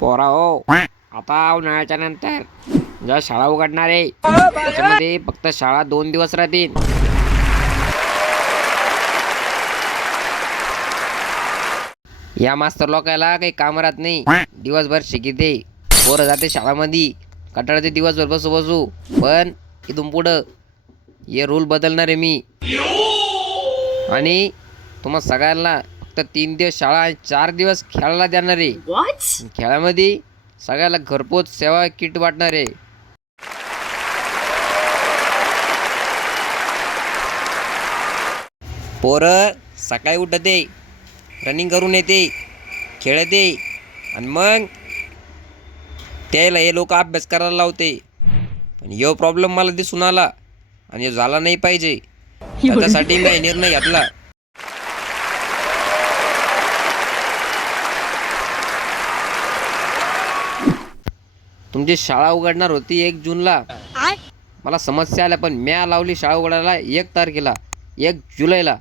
पोरा हो, आता उन्हाळ्याच्या नंतर जेव्हा शाळा उघडणार आहे त्याच्यामध्ये फक्त शाळा 2 दिवस राहतील. या मास्तर लोकायला काही काम राहत नाही, दिवसभर शिकिते. पोरं जाते शाळामध्ये, कंटाळते दिवसभर बसू बसू. पण इथून पुढं हे रूल बदलणार आहे मी, आणि तुम्हा सगळ्यांना फक्त 3 दिवस शाळा आणि 4 दिवस खेळायला देणार आहे. खेळामध्ये सगळ्याला घरपोच सेवा किट वाटणार आहे. पोरं सकाळी उठते, रनिंग करून येते, खेळते, आणि मग त्याला हे लोक अभ्यास करायला लावते. पण ह्यो प्रॉब्लेम मला दिसून आला आणि ह्यो झाला नाही पाहिजे. त्याच्यासाठी मी निर्णय घेतला. तुमची शाळा उघडणार होती 1 जूनला. मला समस्या आल्या, पण म्या लावली शाळा उघडायला 1 तारखेला, 1 जुलैला.